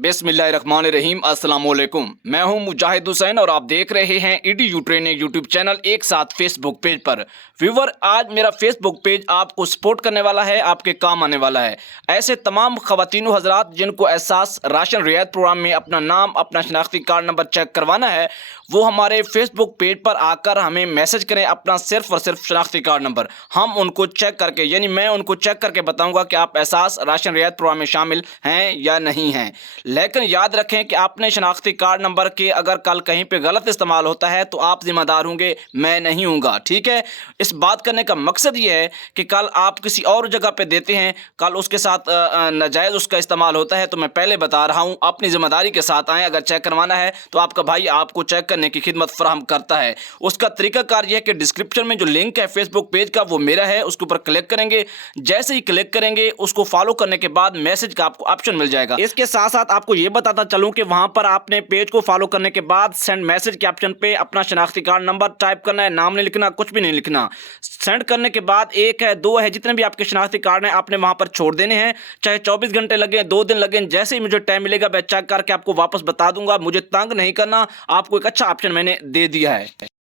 बिस्मिल्लाहिर्रहमानिर्रहीम अस्सलाम वालेकुम। मैं हूं मुजाहिद हुसैन और आप देख रहे हैं EDU ट्रेनिंग यूट्यूब चैनल एक साथ फेसबुक पेज पर। व्यूवर, आज मेरा फेसबुक पेज आपको सपोर्ट करने वाला है, आपके काम आने वाला है। ऐसे तमाम ख़वातीन हज़रात जिनको एहसास राशन रियायत प्रोग्राम में अपना नाम, अपना शनाख्ती कार्ड नंबर चेक करवाना है, वो हमारे फेसबुक पेज पर आकर हमें मैसेज करें अपना सिर्फ और सिर्फ शनाख्ती कार्ड नंबर। हम उनको चेक करके, यानी मैं उनको चेक करके बताऊंगा कि आप एहसास राशन रियायत प्रोग्राम में शामिल हैं या नहीं हैं। लेकिन याद रखें कि आपने शनाख्ती कार्ड नंबर के अगर कल कहीं पे गलत इस्तेमाल होता है तो आप जिम्मेदार होंगे, मैं नहीं हूँगा। ठीक है, इस बात करने का मकसद ये है कि कल आप किसी और जगह पे देते हैं, कल उसके साथ नाजायज़ उसका इस्तेमाल होता है, तो मैं पहले बता रहा हूँ, अपनी ज़िम्मेदारी के साथ आएँ। अगर चेक करवाना है तो आपका भाई आपको चेक करने की खिदमत फराहम करता है। उसका तरीकाकार यह है कि डिस्क्रिप्शन में जो लिंक है फेसबुक पेज का वो मेरा है, उसके ऊपर क्लिक करेंगे। जैसे ही क्लिक करेंगे उसको फॉलो करने के बाद मैसेज का आपको ऑप्शन मिल जाएगा। इसके साथ साथ आपको ये बताता चलूं कि वहां पर आपने पेज को फॉलो करने के बाद सेंड मैसेज के ऑप्शन पे अपना शनाख्ती कार्ड नंबर टाइप करना है, नाम नहीं लिखना, कुछ भी नहीं लिखना। सेंड करने के बाद 1 है 2 है, जितने भी आपके शनाख्ती कार्ड हैं आपने वहां पर छोड़ देने हैं। चाहे 24 घंटे लगे, 2 दिन लगे, जैसे ही मुझे टाइम मिलेगा मैं चेक करके आपको वापस बता दूंगा। मुझे तंग नहीं करना, आपको एक अच्छा ऑप्शन मैंने दे दिया है।